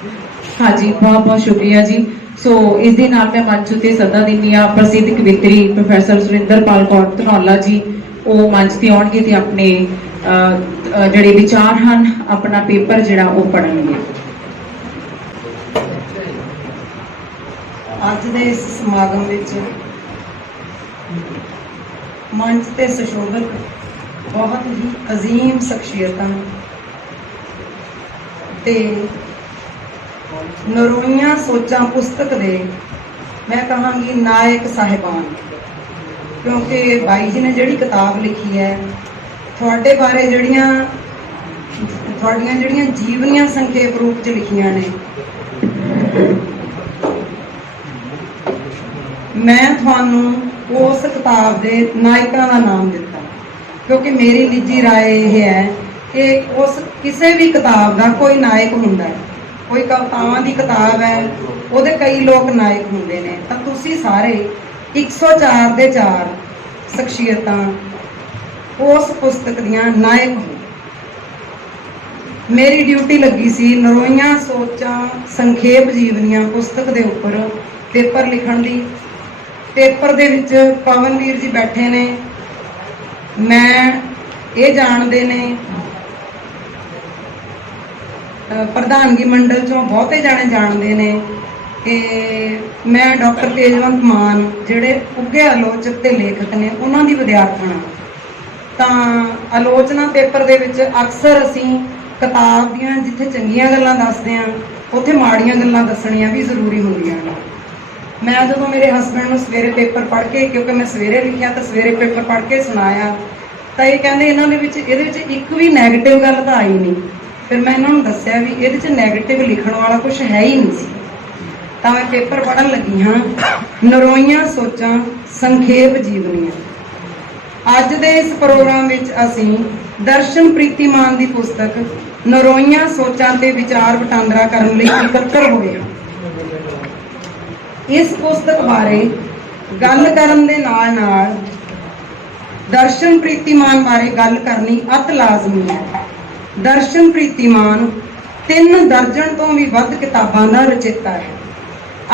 हाँ जी, बहुत बहुत शुक्रिया जी। सो इस दे नाल मैं मंच उत्ते सदा दिंदी हाँ प्रसिद्ध कवित्री प्रोफैसर सुरिंदरपाल कौर धनौला जी। वो मंच ते आउणगे ते अपने जिहड़े विचार हैं अपना पेपर जिहड़ा वो पढ़नगे। अज दे इस समागम विच मंच ते सुशोभित बहुत ही अजीम शख्सियतां ते नरोइयां सोचां पुस्तक दे मैं कहांगी नायक साहिबान, क्योंकि बाई जी ने जिहड़ी किताब लिखी है तुहाडे बारे जिहड़ियां जीवनियां संखेप रूप च लिखियां ने, मैं तुहानू उस किताब के नायकों का नाम दिता, क्योंकि मेरी निजी राय यह है कि उस किसी भी किताब का कोई नायक हुंदा है। कोई कवितावां की किताब है उहदे कई लोग नायक हुंदे ने, तां तुसीं सारे 104 दे 4 शख्सियतां उस पुस्तक दियां नायक हो। मेरी ड्यूटी लगी सी नरोइयां सोचां संखेप जीवनियां पुस्तक के उपर पेपर लिखण दी। पेपर दे विच पवनवीर जी बैठे ने, मैं ये जानते ने, प्रधानगी मंडल चों बहुते जाने जानते ने कि मैं डॉक्टर तेजवंत मान जिहड़े उगे आलोचक ते लेखक ने उन्हां दी विद्यार्थण हां। तां आलोचना पेपर दे विच अक्सर असीं किताब दीयां जिथे चंगीआं गल्लां दसदे हां उत्थे माड़ीआं गल्लां दसणियां भी जरूरी हुंदियां ने। मैं जो मेरे हसबैंड को सवेरे पेपर पढ़ के, क्योंकि मैं सवेरे लिखिया तो सवेरे पेपर पढ़ के सुनाया, तो ये कहते इन्होंने एक भी नैगेटिव गल तो आई नहीं। फिर मैं इन्होंने दसिया भी ये नैगेटिव लिखण वाला कुछ है ही नहीं सी। तो मैं पेपर पढ़न लगी हाँ नरोइयां सोचां संखेप जीवनियां। अज दे इस प्रोग्राम विच असीं दर्शन प्रीतिमान की पुस्तक नरोइयां सोचां ते विचार वटांदरा करन लई इकट्ठर होए हां। इस पुस्तक बारे गल करन दे नाल नाल दर्शन प्रीतिमान बारे गल करनी अत लाजमी है। दर्शन प्रीतिमान 3 दर्जन तो भी वध किताबां दा रचेता है।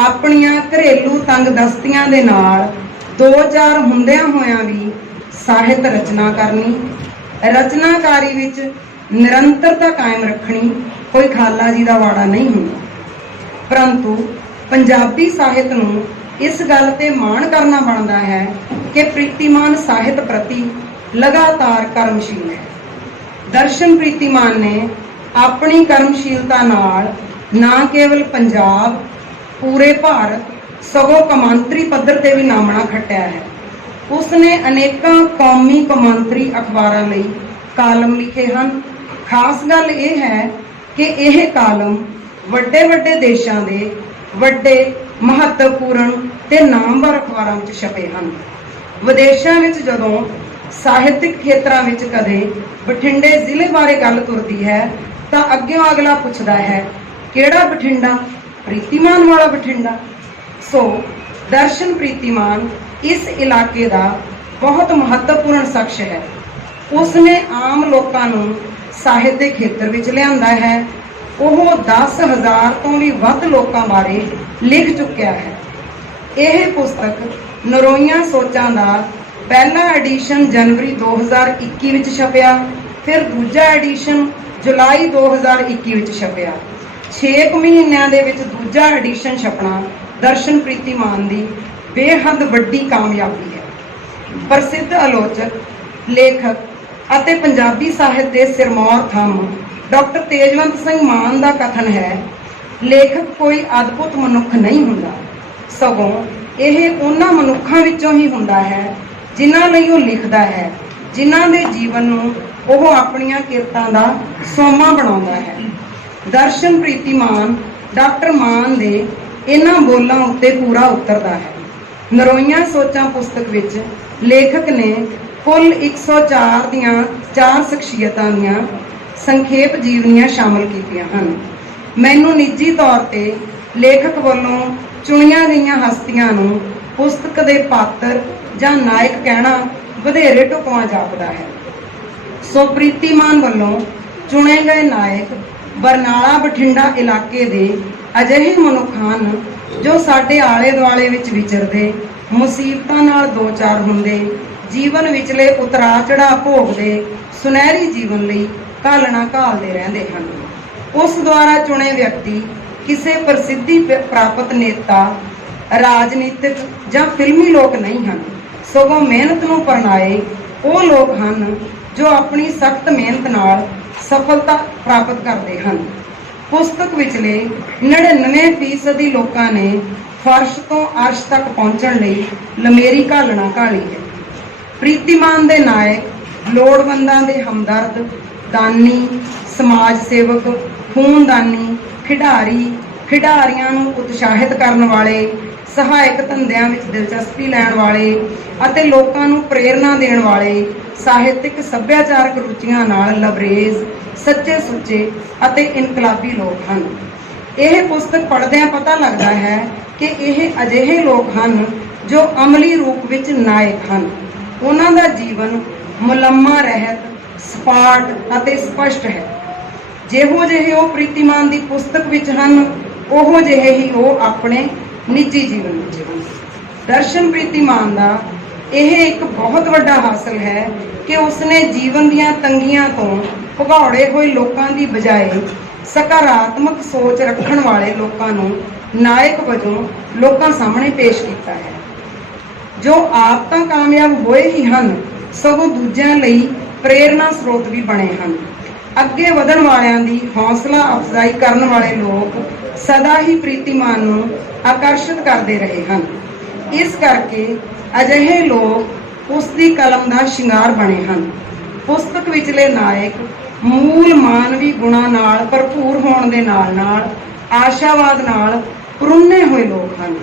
अपनियां घरेलू तंगदस्तियां दे नाल 2-4 हुंदियां होयां भी ਸਾਹਿਤ रचना करनी, रचनाकारी विच निरंतरता कायम रखनी कोई खाला जी दा वाड़ा नहीं हुंदा। परंतु पंजाबी ਸਾਹਿਤ ਨੂੰ इस गल ते माण करना बनता है कि प्रीतिमान ਸਾਹਿਤ प्रति लगातार कर्मशील है। दर्शन प्रीतिमान ने अपनी कर्मशीलता नाल ना केवल पंजाब पूरे भारत सगों कौमांतरी पद्धर ते भी नामना खट्टिया है। उसने अनेकों कौमी कौमांतरी अखबारों लई कालम लिखे हैं। खास गल यह है कि यह कालम वड्डे वड्डे देशों के वड्डे महत्वपूर्ण ते नामवर अखबारों में छपे हैं। विदेशों में जदों ਸਾਹਿਤਕ खेत्रों में कदे बठिंडे जिले बारे गल तुरती है तो अग्यों अगला पुछदा है किहड़ा बठिंडा, प्रीतिमान वाला बठिंडा। सो दर्शन प्रीतिमान इस इलाके का बहुत महत्वपूर्ण शख्स है। उसने आम लोगों को ਸਾਹਿਤਕ खेत्र में लिया है। वह 10,000 तो भी वध लोगों बारे लिख चुकिया है। यह पुस्तक नरोइयां सोचां का पहला एडिशन जनवरी 2021 में छपया, फिर दूजा एडिशन जुलाई 2021 में छपया। 6 महीनों के दूजा एडिशन छपना दर्शन प्रीतिमान की बेहद वड्डी कामयाबी है। प्रसिद्ध आलोचक, लेखक ਅਤੇ पंजाबी ਸਾਹਿਤ के सिरमौर थम डॉक्टर तेजवंत सिंह मान का कथन है, लेखक कोई अद्भुत मनुख नहीं हुंदा, सगों यह उन्हां मनुखां विचों ही हुंदा है जिन्हां लई वो लिखदा है, जिन्हां दे जीवन नूं वो अपणियां किरतां दा सोमा बनाउंदा है। दर्शन प्रीतिमान डॉक्टर मान दे इन्हां बोलां उत्ते पूरा उतरदा है। नरोइयां सोचां पुस्तक विच लेखक ने कुल 104 दियां 4 शख्सियतां दियां संखेप जीवनियां शामिल कीतियां हन। मैनूं निजी तौर ते लेखक वालों चुनिया गईयां हस्तियां नूं पुस्तक दे पात्र जां नायक कहना वधेरे ढुकवां जापदा है। सो प्रीतिमान वालों चुने गए नायक ਬਰਨਾਲਾ ਬਠਿੰਡਾ ਇਲਾਕੇ ਦੇ ਅਜਿਹੇ ਮਨੁੱਖ ਹਨ ਜੋ ਸਾਡੇ ਆਲੇ ਦੁਆਲੇ ਵਿੱਚ ਵਿਚਰਦੇ, ਮੁਸੀਬਤਾਂ ਨਾਲ ਦੋ ਚਾਰ ਹੁੰਦੇ, ਜੀਵਨ ਵਿਚਲੇ ਉਤਰਾਅ ਚੜ੍ਹਾਅ ਭੋਗਦੇ, ਸੁਨਹਿਰੀ ਜੀਵਨ ਲਈ ਘਾਲਣਾ ਘਾਲਦੇ ਰਹਿੰਦੇ ਹਨ। ਉਸ ਦੁਆਰਾ ਚੁਣੇ ਵਿਅਕਤੀ ਕਿਸੇ ਪ੍ਰਸਿੱਧੀ ਪ੍ਰਾਪਤ ਨੇਤਾ, ਰਾਜਨੀਤਿਕ ਜਾਂ ਫਿਲਮੀ ਲੋਕ ਨਹੀਂ ਹਨ, ਸਗੋਂ ਮਿਹਨਤ ਨੂੰ ਪ੍ਰਣਾਏ ਉਹ ਲੋਕ ਹਨ ਜੋ ਆਪਣੀ ਸਖਤ ਮਿਹਨਤ ਨਾਲ ਸਫਲਤਾ ਪ੍ਰਾਪਤ ਕਰਦੇ ਹਨ। ਪੁਸਤਕ ਵਿਚਲੇ 99% ਲੋਕਾਂ ਨੇ ਫਰਸ਼ ਤੋਂ ਅਰਸ਼ ਤੱਕ ਪਹੁੰਚਣ ਲਈ ਲੰਮੇਰੀ ਘਾਲਣਾ ਘਾਲੀ ਹੈ। ਪ੍ਰੀਤੀਮਾਨ ਦੇ ਨਾਇਕ, ਲੋੜਵੰਦਾਂ ਦੇ ਹਮਦਰਦ, ਦਾਨੀ, ਸਮਾਜ ਸੇਵਕ, ਖੂਨਦਾਨੀ, ਖਿਡਾਰੀਆਂ ਨੂੰ ਉਤਸ਼ਾਹਿਤ ਕਰਨ ਵਾਲੇ, ਸਹਾਇਕ ਧੰਦਿਆਂ ਵਿੱਚ ਦਿਲਚਸਪੀ ਲੈਣ ਵਾਲੇ ਅਤੇ ਲੋਕਾਂ ਨੂੰ ਪ੍ਰੇਰਨਾ ਦੇਣ ਵਾਲੇ, ਸਾਹਿਤਿਕ ਸੱਭਿਆਚਾਰਕ ਰੁਚੀਆਂ ਨਾਲ ਲਬਰੇਜ਼, ਸੱਚੇ ਸੁੱਚੇ ਅਤੇ ਇਨਕਲਾਬੀ ਲੋਕ ਹਨ। ਇਹ ਪੁਸਤਕ ਪੜ੍ਹਦਿਆਂ ਪਤਾ ਲੱਗਦਾ ਹੈ ਕਿ ਇਹ ਅਜਿਹੇ ਲੋਕ ਹਨ ਜੋ ਅਮਲੀ ਰੂਪ ਵਿੱਚ ਨਾਇਕ ਹਨ। ਉਹਨਾਂ ਦਾ ਜੀਵਨ ਮੁਲੰਮਾ ਰਹਿਤ, ਸਪਾਟ ਅਤੇ ਸਪਸ਼ਟ ਹੈ। ਜਿਹੋ ਜਿਹੇ ਉਹ ਪ੍ਰੀਤੀਮਾਨ ਦੀ ਪੁਸਤਕ ਵਿੱਚ ਹਨ, ਉਹੋ ਜਿਹੇ ਹੀ ਉਹ ਆਪਣੇ ਨਿੱਜੀ ਜੀਵਨ ਵਿੱਚ ਹਨ। ਦਰਸ਼ਨ ਪ੍ਰੀਤੀਮਾਨ ਦਾ ਇਹ ਇੱਕ ਬਹੁਤ ਵੱਡਾ ਹਾਸਲ ਹੈ ਕਿ ਉਸਨੇ ਜੀਵਨ ਦੀਆਂ ਤੰਗੀਆਂ ਤੋਂ ਭਗੌੜੇ ਹੋਏ ਲੋਕਾਂ ਦੀ ਬਜਾਏ ਸਕਾਰਾਤਮਕ ਸੋਚ ਰੱਖਣ ਵਾਲੇ ਲੋਕਾਂ ਨੂੰ ਨਾਇਕ ਵਜੋਂ ਲੋਕਾਂ ਸਾਹਮਣੇ ਪੇਸ਼ ਕੀਤਾ ਹੈ, ਜੋ ਆਪ ਤਾਂ ਕਾਮਯਾਬ ਹੋਏ ਹੀ ਹਨ, ਸਗੋਂ ਦੂਜਿਆਂ ਲਈ ਪ੍ਰੇਰਨਾ ਸਰੋਤ ਵੀ ਬਣੇ ਹਨ। ਅੱਗੇ ਵਧਣ ਵਾਲਿਆਂ ਦੀ ਹੌਸਲਾ ਅਫਜ਼ਾਈ ਕਰਨ ਵਾਲੇ ਲੋਕ ਸਦਾ ਹੀ ਪ੍ਰੀਤੀਮਾਨ ਨੂੰ ਆਕਰਸ਼ਿਤ ਕਰਦੇ ਰਹੇ ਹਨ। ਇਸ ਕਰਕੇ ਅਜਿਹੇ ਲੋਕ ਉਸ ਦੀ ਕਲਮ ਦਾ ਸ਼ਿੰਗਾਰ ਬਣੇ ਹਨ। ਪੁਸਤਕ ਵਿਚਲੇ ਨਾਇਕ ਮੂਲ ਮਾਨਵੀ ਗੁਣਾਂ ਨਾਲ ਭਰਪੂਰ ਹੋਣ ਦੇ ਨਾਲ ਆਸ਼ਾਵਾਦ ਨਾਲ ਪਰੁੰਨੇ ਹੋਏ ਲੋਕ ਹਨ,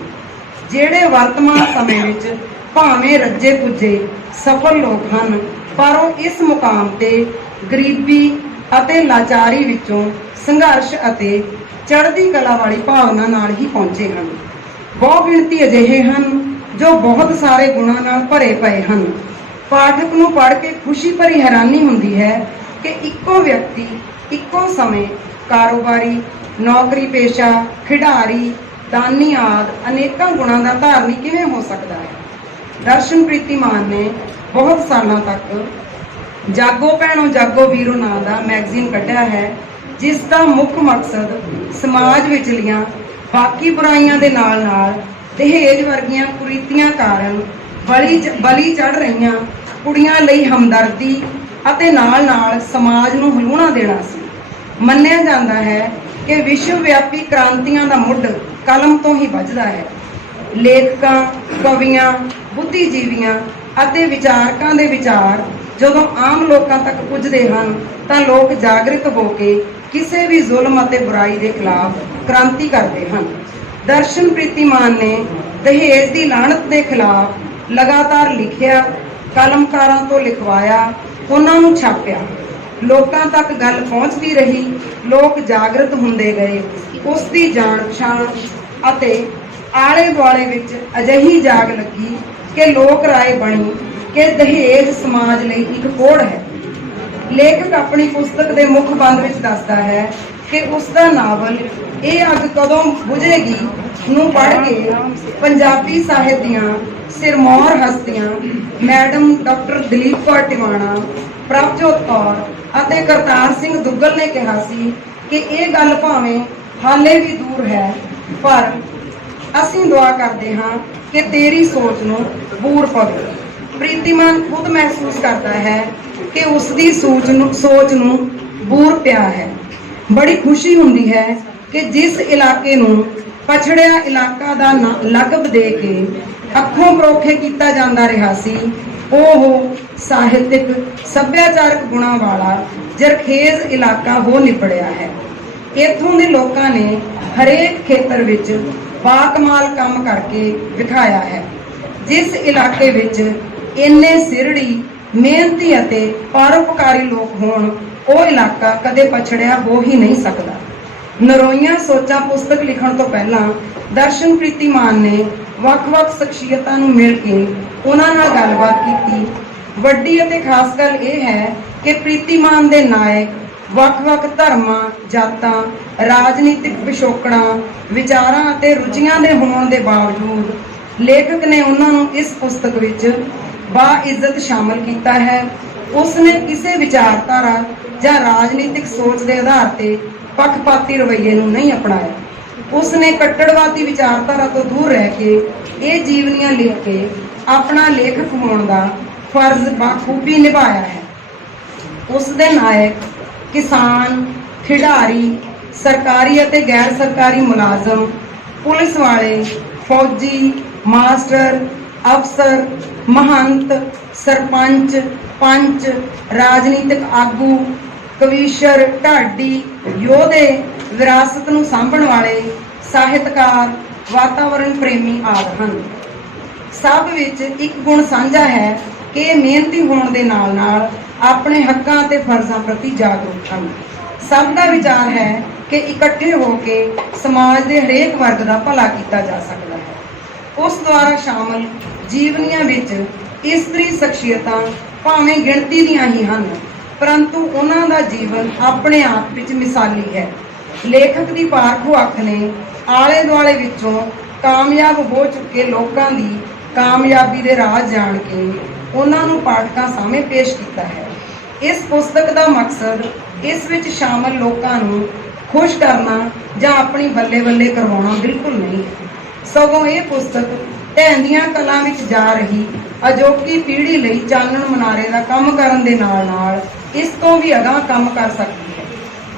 ਜਿਹੜੇ ਵਰਤਮਾਨ ਸਮੇਂ ਵਿੱਚ ਭਾਵੇਂ ਰੱਜੇ ਪੁੱਜੇ ਸਫਲ ਲੋਕ ਹਨ, ਪਰ ਉਹ ਇਸ ਮੁਕਾਮ ਤੇ ਗਰੀਬੀ ਅਤੇ ਲਾਚਾਰੀ ਵਿੱਚੋਂ ਸੰਘਰਸ਼ ਅਤੇ ਚੜ੍ਹਦੀ ਕਲਾ ਵਾਲੀ ਭਾਵਨਾ ਨਾਲ ਹੀ ਪਹੁੰਚੇ ਹਨ। ਬਹੁ ਗਿਣਤੀ ਅਜਿਹੇ ਹਨ ਜੋ ਬਹੁਤ ਸਾਰੇ ਗੁਣਾਂ ਨਾਲ ਭਰੇ ਪਏ ਹਨ। ਪਾਠਕ ਨੂੰ ਪੜ੍ਹ ਕੇ ਖੁਸ਼ੀ ਭਰੀ ਹੈਰਾਨੀ ਹੁੰਦੀ ਹੈ ਕਿ ਇੱਕੋ ਵਿਅਕਤੀ ਇੱਕੋ ਸਮੇਂ ਕਾਰੋਬਾਰੀ, ਨੌਕਰੀ ਪੇਸ਼ਾ, ਖਿਡਾਰੀ, ਦਾਨੀ ਆਦਿ ਅਨੇਕਾਂ ਗੁਣਾਂ ਦਾ ਧਾਰਨੀ ਕਿਵੇਂ ਹੋ ਸਕਦਾ ਹੈ। ਦਰਸ਼ਨ ਪ੍ਰੀਤੀਮਾਨ ਨੇ ਬਹੁਤ ਸਾਲਾਂ ਤੱਕ ਜਾਗੋ ਭੈਣੋ ਜਾਗੋ ਵੀਰੋ ਨਾਂ ਦਾ ਮੈਗਜ਼ੀਨ ਕੱਢਿਆ ਹੈ, ਜਿਸ ਦਾ ਮੁੱਖ ਮਕਸਦ ਸਮਾਜ ਵਿਚਲੀਆਂ ਬਾਕੀ ਬੁਰਾਈਆਂ ਦੇ ਨਾਲ ਦਹੇਜ ਵਰਗੀਆਂ ਕੁਰੀਤੀਆਂ ਕਾਰਨ ਬਲੀ ਚੜ੍ਹ ਰਹੀਆਂ ਕੁੜੀਆਂ ਲਈ ਹਮਦਰਦੀ ਅਤੇ ਨਾਲ ਸਮਾਜ ਨੂੰ ਹਲੂਣਾ ਦੇਣਾ ਸੀ। ਮੰਨਿਆ ਜਾਂਦਾ ਹੈ ਕਿ ਵਿਸ਼ਵ ਵਿਆਪੀ ਕ੍ਰਾਂਤੀਆਂ ਦਾ ਮੁੱਢ ਕਲਮ ਤੋਂ ਹੀ ਵੱਜਦਾ ਹੈ। ਲੇਖਕਾਂ, ਕਵੀਆਂ, ਬੁੱਧੀਜੀਵੀਆਂ ਅਤੇ ਵਿਚਾਰਕਾਂ ਦੇ ਵਿਚਾਰ ਜਦੋਂ ਆਮ ਲੋਕਾਂ ਤੱਕ ਪੁੱਜਦੇ ਹਨ ਤਾਂ ਲੋਕ ਜਾਗਰਿਤ ਹੋ ਕੇ ਕਿਸੇ ਵੀ ਜ਼ੁਲਮ ਅਤੇ ਬੁਰਾਈ ਦੇ ਖਿਲਾਫ ਕ੍ਰਾਂਤੀ ਕਰਦੇ ਹਨ। ਦਰਸ਼ਨ ਪ੍ਰੀਤੀਮਾਨ ਨੇ ਦਹੇਜ ਦੀ ਲਾਹਨਤ ਦੇ ਖਿਲਾਫ ਲਗਾਤਾਰ ਲਿਖਿਆ, ਕਲਮਕਾਰਾਂ ਤੋਂ ਲਿਖਵਾਇਆ, ਉਹਨਾਂ ਨੂੰ ਛਾਪਿਆ। ਲੋਕਾਂ ਤੱਕ ਗੱਲ ਪਹੁੰਚਦੀ ਰਹੀ, ਲੋਕ ਜਾਗਰਤ ਹੁੰਦੇ ਗਏ। ਉਸ ਦੀ ਜਾਣ ਪਛਾਣ ਅਤੇ ਆਲੇ ਦੁਆਲੇ ਵਿੱਚ ਅਜਿਹੀ ਜਾਗ ਲੱਗੀ ਕਿ ਲੋਕ ਰਾਏ ਬਣੀ ਕਿ ਦਹੇਜ ਸਮਾਜ ਲਈ ਇੱਕ ਕੋਹੜ ਹੈ। ਲੇਖਕ ਆਪਣੀ ਪੁਸਤਕ ਦੇ ਮੁੱਖ ਬੰਦ ਵਿੱਚ ਦੱਸਦਾ ਹੈ ਕਿ ਉਸ ਦਾ ਨਾਵਲ ਇਹ ਅੱਗ ਕਦੋਂ ਬੁਝੇਗੀ ਨੂੰ ਪੜ੍ਹ ਕੇ ਪੰਜਾਬੀ ਸਾਹਿਤ ਦੀਆਂ ਸਿਰਮੌਰ ਹਸਤੀਆਂ ਮੈਡਮ ਡਾਕਟਰ ਦਲੀਪ ਕੌਰ ਟਿਵਾਣਾ, ਪ੍ਰਭਜੋਤ ਕੌਰ ਅਤੇ ਕਰਤਾਰ ਸਿੰਘ ਦੁੱਗਲ ਨੇ ਕਿਹਾ ਸੀ ਕਿ ਇਹ ਗੱਲ ਭਾਵੇਂ ਹਾਲੇ ਵੀ ਦੂਰ ਹੈ, ਪਰ ਅਸੀਂ ਦੁਆ ਕਰਦੇ ਹਾਂ ਕਿ ਤੇਰੀ ਸੋਚ ਨੂੰ ਬੂਰ ਪਵੇ। ਪ੍ਰੀਤੀਮਾਨ ਖੁਦ ਮਹਿਸੂਸ ਕਰਦਾ ਹੈ ਕਿ ਉਸ ਦੀ ਸੋਚ ਨੂੰ ਬੂਰ ਪਿਆ ਹੈ। ਬੜੀ ਖੁਸ਼ੀ ਹੁੰਦੀ ਹੈ ਕਿ ਜਿਸ ਇਲਾਕੇ ਨੂੰ ਪਛੜਿਆ ਇਲਾਕਾ ਦਾ ਲਕਬ ਦੇ ਕੇ ਅੱਖੋਂ ਪਰੋਖੇ ਕੀਤਾ ਜਾਂਦਾ ਰਿਹਾ ਸੀ, ਉਹ ਸਾਹਿਤਿਕ ਸੱਭਿਆਚਾਰਕ ਗੁਣਾਂ ਵਾਲਾ ਜਰਖੇਜ਼ ਇਲਾਕਾ ਹੋ ਨਿਬੜਿਆ ਹੈ। ਇੱਥੋਂ ਦੇ ਲੋਕਾਂ ਨੇ ਹਰੇਕ ਖੇਤਰ ਵਿੱਚ ਬਾਕਮਾਲ ਕੰਮ ਕਰਕੇ ਵਿਖਾਇਆ ਹੈ। ਜਿਸ ਇਲਾਕੇ ਵਿੱਚ ਇੰਨੇ ਸਿਰੜੀ, ਮਿਹਨਤੀ ਅਤੇ ਪਰਉਪਕਾਰੀ ਲੋਕ ਹੋਣ, ਉਹ ਇਲਾਕਾ ਕਦੇ ਪਛੜਿਆ ਹੋ ਹੀ ਨਹੀਂ ਸਕਦਾ। ਨਰੋਈਆਂ ਸੋਚਾਂ ਪੁਸਤਕ ਲਿਖਣ ਤੋਂ ਪਹਿਲਾਂ ਦਰਸ਼ਨ ਪ੍ਰੀਤੀਮਾਨ ਨੇ ਵੱਖ-ਵੱਖ ਸ਼ਖਸੀਅਤਾਂ ਨੂੰ ਮਿਲ ਕੇ ਉਹਨਾਂ ਨਾਲ ਗੱਲਬਾਤ ਕੀਤੀ। ਵੱਡੀ ਅਤੇ ਖਾਸ ਗੱਲ ਇਹ ਹੈ ਕਿ ਪ੍ਰੀਤੀਮਾਨ ਦੇ ਨਾਇਕ ਵੱਖ-ਵੱਖ ਧਰਮਾਂ, ਜਾਤਾਂ, ਰਾਜਨੀਤਿਕ ਪਿਛੋਕੜਾਂ, ਵਿਚਾਰਾਂ ਅਤੇ ਰੁਚੀਆਂ ਦੇ ਹੋਣ ਦੇ ਬਾਵਜੂਦ ਲੇਖਕ ਨੇ ਉਹਨਾਂ ਨੂੰ ਇਸ ਪੁਸਤਕ ਵਿੱਚ ਬਾਇੱਜ਼ਤ ਸ਼ਾਮਲ ਕੀਤਾ ਹੈ। ਉਸ ਨੇ ਕਿਸੇ ਵਿਚਾਰਧਾਰਾ ਜਾਂ ਰਾਜਨੀਤਿਕ ਸੋਚ ਦੇ ਆਧਾਰ ਤੇ ਪੱਖਪਾਤੀ ਰਵੱਈਏ ਨੂੰ ਨਹੀਂ ਅਪਣਾਇਆ। ਉਸ ਨੇ ਕੱਟੜਵਾਦੀ ਵਿਚਾਰਧਾਰਾ ਤੋਂ ਦੂਰ ਰਹਿ ਕੇ ਇਹ ਜੀਵਨੀਆਂ ਲਿਖ ਕੇ ਆਪਣਾ ਲੇਖਕ ਹੋਣ ਦਾ ਫਰਜ਼ ਬਾਖੂਬੀ ਨਿਭਾਇਆ ਹੈ। ਉਸ ਦੇ ਨਾਇਕ ਕਿਸਾਨ, ਖਿਡਾਰੀ, ਸਰਕਾਰੀ ਅਤੇ ਗੈਰ ਸਰਕਾਰੀ ਮੁਲਾਜ਼ਮ, ਪੁਲਿਸ ਵਾਲੇ, ਫੌਜੀ, ਮਾਸਟਰ, ਅਫਸਰ, ਮਹੰਤ, ਸਰਪੰਚ, ਪੰਚ, ਰਾਜਨੀਤਿਕ ਆਗੂ, ਕਵੀਸ਼ਰ, ਢਾਡੀ, ਯੋਧੇ, ਵਿਰਾਸਤ ਨੂੰ ਸਾਂਭਣ ਵਾਲੇ, ਸਾਹਿਤਕਾਰ, ਵਾਤਾਵਰਣ ਪ੍ਰੇਮੀ ਆਦਿ ਹਨ। ਸਭ ਵਿੱਚ ਇੱਕ ਗੁਣ ਸਾਂਝਾ ਹੈ ਕਿ ਇਹ ਮਿਹਨਤੀ ਹੋਣ ਦੇ ਨਾਲ ਨਾਲ ਆਪਣੇ ਹੱਕਾਂ ਅਤੇ ਫਰਜ਼ਾਂ ਪ੍ਰਤੀ ਜਾਗਰੂਕ ਹਨ। ਸਭ ਦਾ ਵਿਚਾਰ ਹੈ ਕਿ ਇਕੱਠੇ ਹੋ ਕੇ ਸਮਾਜ ਦੇ ਹਰੇਕ ਵਰਗ ਦਾ ਭਲਾ ਕੀਤਾ ਜਾ ਸਕਦਾ ਹੈ। ਉਸ ਦੁਆਰਾ ਸ਼ਾਮਲ ਜੀਵਨੀਆਂ ਵਿੱਚ ਇਸਤਰੀ ਸ਼ਖਸੀਅਤਾਂ ਭਾਵੇਂ ਗਿਣਤੀ ਦੀਆਂ ਹੀ ਹਨ, ਪਰੰਤੂ ਉਹਨਾਂ ਦਾ ਜੀਵਨ ਆਪਣੇ ਆਪ ਵਿੱਚ ਮਿਸਾਲੀ ਹੈ। ਲੇਖਕ ਦੀ ਪਾਰਖੂ ਅੱਖ ਨੇ ਆਲੇ ਦੁਆਲੇ ਵਿੱਚੋਂ ਕਾਮਯਾਬ ਹੋ ਚੁੱਕੇ ਲੋਕਾਂ ਦੀ ਕਾਮਯਾਬੀ ਦੇ ਰਾਜ਼ ਜਾਣ ਕੇ ਉਹਨਾਂ ਨੂੰ ਪਾਠਕਾਂ ਸਾਹਮਣੇ ਪੇਸ਼ ਕੀਤਾ ਹੈ। ਇਸ ਪੁਸਤਕ ਦਾ ਮਕਸਦ ਇਸ ਵਿੱਚ ਸ਼ਾਮਲ ਲੋਕਾਂ ਨੂੰ ਖੁਸ਼ ਕਰਨਾ ਜਾਂ ਆਪਣੀ ਬੱਲੇ ਬੱਲੇ ਕਰਵਾਉਣਾ ਬਿਲਕੁਲ ਨਹੀਂ ਹੈ, ਸਗੋਂ ਇਹ ਪੁਸਤਕ ਢਹਿੰਦੀਆਂ ਕਲਾਂ ਵਿੱਚ ਜਾ ਰਹੀ ਅਜੋਕੀ ਪੀੜ੍ਹੀ ਲਈ ਚਾਨਣ ਮਨਾਰੇ ਦਾ ਕੰਮ ਕਰਨ ਦੇ ਨਾਲ ਨਾਲ ਇਸ ਤੋਂ ਵੀ ਅਗਾਂਹ ਕੰਮ ਕਰ ਸਕਦੀ ਹੈ।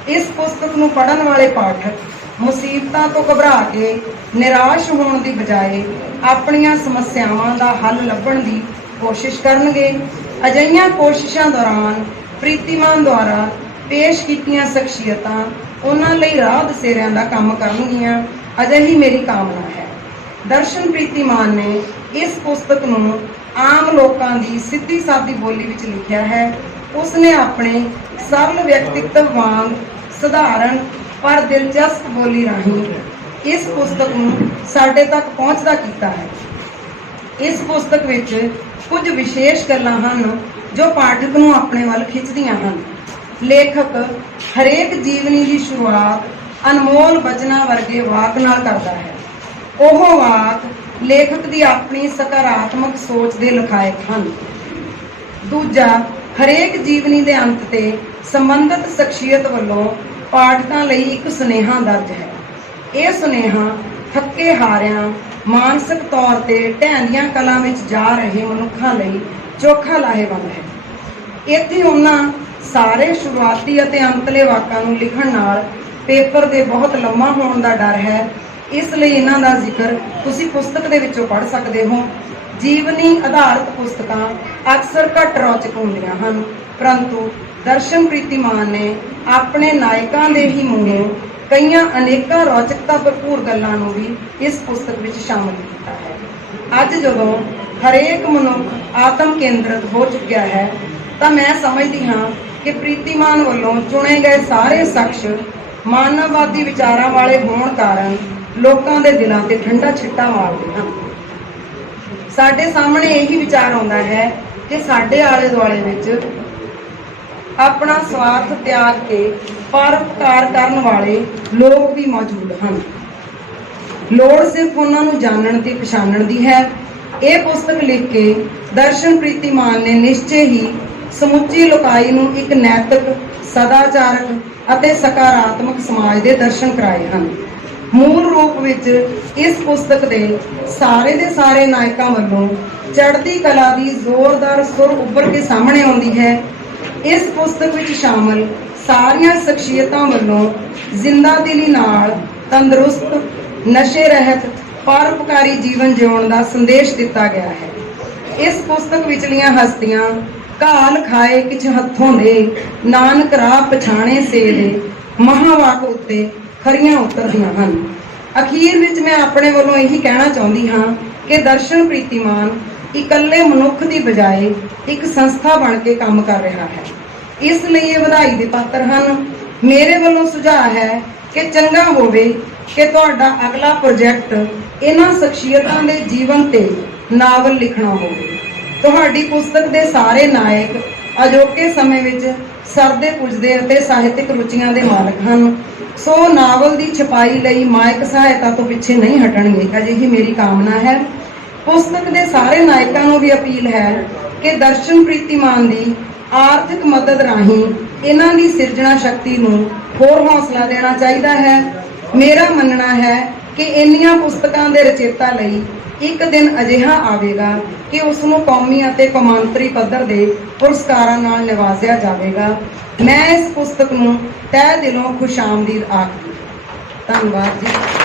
ਇਸ ਪੁਸਤਕ ਨੂੰ ਪੜ੍ਹਨ ਵਾਲੇ ਪਾਠਕ ਮੁਸੀਬਤਾਂ ਤੋਂ ਘਬਰਾ ਕੇ ਨਿਰਾਸ਼ ਹੋਣ ਦੀ ਬਜਾਏ ਆਪਣੀਆਂ ਸਮੱਸਿਆਵਾਂ ਦਾ ਹੱਲ ਲੱਭਣ ਦੀ ਕੋਸ਼ਿਸ਼ ਕਰਨਗੇ। ਅਜਿਹੀਆਂ ਕੋਸ਼ਿਸ਼ਾਂ ਦੌਰਾਨ ਪ੍ਰੀਤੀਮਾਨ ਦੁਆਰਾ ਪੇਸ਼ ਕੀਤੀਆਂ ਸ਼ਖਸੀਅਤਾਂ ਉਹਨਾਂ ਲਈ ਰਾਹ ਦਸੇਰਿਆਂ ਦਾ ਕੰਮ ਕਰਨਗੀਆਂ, ਅਜਿਹੀ ਮੇਰੀ ਕਾਮਨਾ ਹੈ। ਦਰਸ਼ਨ ਪ੍ਰੀਤੀਮਾਨ ਨੇ ਇਸ ਪੁਸਤਕ ਨੂੰ ਆਮ ਲੋਕਾਂ ਦੀ ਸਿੱਧੀ ਸਾਦੀ ਬੋਲੀ ਵਿੱਚ ਲਿਖਿਆ ਹੈ। ਉਸ ਨੇ ਆਪਣੇ ਸਰਲ ਵਿਅਕਤਿਤਵ ਵਾਂਗ ਸਧਾਰਨ ਪਰ ਦਿਲਚਸਪ ਬੋਲੀ ਰਾਹੀਂ ਇਸ ਪੁਸਤਕ ਨੂੰ ਸਾਡੇ ਤੱਕ ਪਹੁੰਚਦਾ ਕੀਤਾ ਹੈ। ਇਸ ਪੁਸਤਕ ਵਿੱਚ ਕੁਝ ਵਿਸ਼ੇਸ਼ ਗੱਲਾਂ ਹਨ ਜੋ ਪਾਠਕ ਨੂੰ ਆਪਣੇ ਵੱਲ ਖਿੱਚਦੀਆਂ ਹਨ। ਲੇਖਕ ਹਰੇਕ ਜੀਵਨੀ ਦੀ ਸ਼ੁਰੂਆਤ ਅਨਮੋਲ ਬਚਨਾਂ ਵਰਗੇ ਵਾਕ ਨਾਲ ਕਰਦਾ ਹੈ। ਉਹ ਵਾਕ ਲੇਖਕ ਦੀ ਆਪਣੀ ਸਕਾਰਾਤਮਕ ਸੋਚ ਦੇ ਲਖਾਇਕ ਹਨ। ਦੂਜਾ, ਹਰੇਕ ਜੀਵਨੀ ਦੇ ਅੰਤ ਤੇ ਸੰਬੰਧਿਤ ਸ਼ਖਸੀਅਤ ਵੱਲੋਂ ਪਾਠਕਾਂ ਲਈ ਇੱਕ ਸੁਨੇਹਾ ਦਰਜ ਹੈ। ਇਹ ਸੁਨੇਹਾ ਥੱਕੇ ਹਾਰਿਆਂ, ਮਾਨਸਿਕ ਤੌਰ ਤੇ ਢਹਿੰਦੀਆਂ ਕਲਾਂ ਵਿੱਚ ਜਾ ਰਹੇ ਮਨੁੱਖਾਂ ਲਈ ਚੋਖਾ ਲਾਹੇਵੰਦ ਹੈ। ਇੱਥੇ ਉਹਨਾਂ ਸਾਰੇ ਸ਼ੁਰੂਆਤੀ ਅਤੇ ਅੰਤਲੇ ਵਾਕਾਂ ਨੂੰ ਲਿਖਣ ਨਾਲ ਪੇਪਰ ਦੇ ਬਹੁਤ ਲੰਮਾ ਹੋਣ ਦਾ ਡਰ ਹੈ, ਇਸ ਲਈ ਇਹਨਾਂ ਦਾ ਜ਼ਿਕਰ ਤੁਸੀਂ ਪੁਸਤਕ ਦੇ ਵਿੱਚੋਂ ਪੜ੍ਹ ਸਕਦੇ ਹੋ। ਜੀਵਨੀ ਆਧਾਰਿਤ ਪੁਸਤਕਾਂ ਅਕਸਰ ਘੱਟ ਰੌਚਕ ਹੁੰਦੀਆਂ ਹਨ, ਪਰੰਤੂ ਦਰਸ਼ਨ ਪ੍ਰੀਤੀਮਾਨ ਨੇ ਆਪਣੇ ਨਾਇਕਾਂ ਦੇ ਹੀ ਮੂੰਹੋਂ ਕਈਆਂ ਅਨੇਕਾਂ ਰੌਚਕਤਾ ਭਰਪੂਰ ਗੱਲਾਂ ਨੂੰ ਵੀ ਇਸ ਪੁਸਤਕ ਵਿੱਚ ਸ਼ਾਮਲ ਕੀਤਾ ਹੈ। ਅੱਜ ਜਦੋਂ ਹਰੇਕ ਮਨੁੱਖ ਆਤਮ ਕੇਂਦਰਿਤ ਹੋ ਚੁੱਕਿਆ ਹੈ ਤਾਂ ਮੈਂ ਸਮਝਦੀ ਹਾਂ ਕਿ ਪ੍ਰੀਤੀਮਾਨ ਵੱਲੋਂ ਚੁਣੇ ਗਏ ਸਾਰੇ ਸ਼ਖਸ ਮਾਨਵਵਾਦੀ ਵਿਚਾਰਾਂ ਵਾਲੇ ਹੋਣ ਕਾਰਨ ਲੋਕਾਂ ਦੇ ਦਿਲਾਂ ਤੇ ਠੰਡਾ ਛਿੱਟਾ ਮਾਰਦੇ ਹਨ। ਸਾਡੇ ਸਾਹਮਣੇ ਇਹੀ ਵਿਚਾਰ ਆਉਂਦਾ ਹੈ ਕਿ ਸਾਡੇ ਆਲੇ ਦੁਆਲੇ ਵਿੱਚ ਆਪਣਾ ਸਵਾਰਥ ਤਿਆਗ ਕੇ ਪਰਉਪਕਾਰ ਕਰਨ ਵਾਲੇ ਲੋਕ ਵੀ ਮੌਜੂਦ ਹਨ। ਲੋੜ ਸਿਰਫ ਉਹਨਾਂ ਨੂੰ ਜਾਣਨ ਤੇ ਪਛਾਣਨ ਦੀ ਹੈ। ਇਹ ਪੁਸਤਕ ਲਿਖ ਕੇ ਦਰਸ਼ਨ ਪ੍ਰੀਤੀਮਾਨ ਨੇ ਨਿਸ਼ਚੇ ਹੀ ਸਮੁੱਚੀ ਲੋਕਾਈ ਨੂੰ ਇੱਕ ਨੈਤਿਕ, ਸਦਾਚਾਰਕ ਅਤੇ ਸਕਾਰਾਤਮਕ ਸਮਾਜ ਦੇ ਦਰਸ਼ਨ ਕਰਾਏ ਹਨ। ਮੂਲ ਰੂਪ ਵਿੱਚ ਇਸ ਪੁਸਤਕ ਦੇ ਸਾਰੇ ਨਾਇਕਾਂ ਵੱਲੋਂ ਚੜ੍ਹਦੀ ਕਲਾ ਦੀ ਜ਼ੋਰਦਾਰ ਸੁਰ ਉੱਭਰ ਕੇ ਸਾਹਮਣੇ ਆਉਂਦੀ ਹੈ। ਇਸ ਪੁਸਤਕ ਵਿੱਚ ਸ਼ਾਮਲ ਸਾਰੀਆਂ ਸ਼ਖਸੀਅਤਾਂ ਵੱਲੋਂ ਜ਼ਿੰਦਾ ਦਿਲੀ ਨਾਲ ਤੰਦਰੁਸਤ, ਨਸ਼ੇ ਰਹਿਤ, ਪਰਉਪਕਾਰੀ ਜੀਵਨ ਜਿਉਣ ਦਾ ਸੰਦੇਸ਼ ਦਿੱਤਾ ਗਿਆ ਹੈ। ਇਸ ਪੁਸਤਕ ਵਿਚਲੀਆਂ ਹਸਤੀਆਂ ਘਾਲ ਖਾਏ ਕਿਛ ਹੱਥੋਂ ਦੇ, ਨਾਨਕ ਰਾਹ ਪਛਾਣੇ ਸੇ ਦੇ ਮਹਾਵਾਕ ਉੱਤੇ ਖਰੀਆਂ ਉਤਰਦੀਆਂ ਹਨ। ਅਖੀਰ ਵਿੱਚ ਮੈਂ ਆਪਣੇ ਵੱਲੋਂ ਇਹੀ ਕਹਿਣਾ ਚਾਹੁੰਦੀ ਹਾਂ ਕਿ ਦਰਸ਼ਨ ਪ੍ਰੀਤੀਮਾਨ ਇਕੱਲੇ ਮਨੁੱਖ ਦੀ ਬਜਾਏ ਇੱਕ ਸੰਸਥਾ ਬਣ ਕੇ ਕੰਮ ਕਰ ਰਿਹਾ ਹੈ। ਇਸ ਲਈ ਇਹ ਵਧਾਈ ਦੇ ਪਾਤਰ ਹਨ। ਮੇਰੇ ਵੱਲੋਂ ਸੁਝਾਅ ਹੈ ਕਿ ਚੰਗਾ ਹੋਵੇ ਕਿ ਤੁਹਾਡਾ ਅਗਲਾ ਪ੍ਰੋਜੈਕਟ ਇਹਨਾਂ ਸ਼ਖਸੀਅਤਾਂ ਦੇ ਜੀਵਨ ਤੇ ਨਾਵਲ ਲਿਖਣਾ ਹੋਵੇ। ਤੁਹਾਡੀ ਪੁਸਤਕ ਦੇ ਸਾਰੇ ਨਾਇਕ ਅਜੋਕੇ ਸਮੇਂ ਵਿੱਚ ਸਰਦੇ ਪੁੱਜਦੇ ਅਤੇ ਸਾਹਿਤਕ ਰੁਚੀਆਂ ਦੇ ਮਾਲਕ ਹਨ। ਸੋ ਨਾਵਲ ਦੀ ਛਪਾਈ ਲਈ ਮਾਇਕ ਸਹਾਇਤਾ ਤੋਂ ਪਿੱਛੇ ਨਹੀਂ ਹਟਣਗੇ, ਅਜਿਹੀ ਮੇਰੀ ਕਾਮਨਾ ਹੈ। ਪੁਸਤਕ ਦੇ ਸਾਰੇ ਨਾਇਕਾਂ ਨੂੰ ਵੀ ਅਪੀਲ ਹੈ ਕਿ ਦਰਸ਼ਨ ਪ੍ਰੀਤੀਮਾਨ ਦੀ ਆਰਥਿਕ ਮਦਦ ਰਾਹੀਂ ਇਹਨਾਂ ਦੀ ਸਿਰਜਣਾ ਸ਼ਕਤੀ ਨੂੰ ਹੋਰ ਹੌਸਲਾ ਦੇਣਾ ਚਾਹੀਦਾ ਹੈ। ਮੇਰਾ ਮੰਨਣਾ ਹੈ ਕਿ ਇੰਨੀਆਂ ਪੁਸਤਕਾਂ ਦੇ ਰਚੇਤਾ ਲਈ ਇੱਕ ਦਿਨ ਅਜਿਹਾ ਆਵੇਗਾ ਕਿ ਉਸ ਨੂੰ ਕੌਮੀ ਅਤੇ ਕੌਮਾਂਤਰੀ ਪੱਧਰ ਦੇ ਪੁਰਸਕਾਰਾਂ ਨਾਲ ਨਿਵਾਜ਼ਿਆ ਜਾਵੇਗਾ। ਮੈਂ ਇਸ ਪੁਸਤਕ ਨੂੰ ਤਹਿ ਦਿਲੋਂ ਖੁਸ਼ਾਮਦੀਦ ਆਖਦੀ। ਧੰਨਵਾਦ ਜੀ।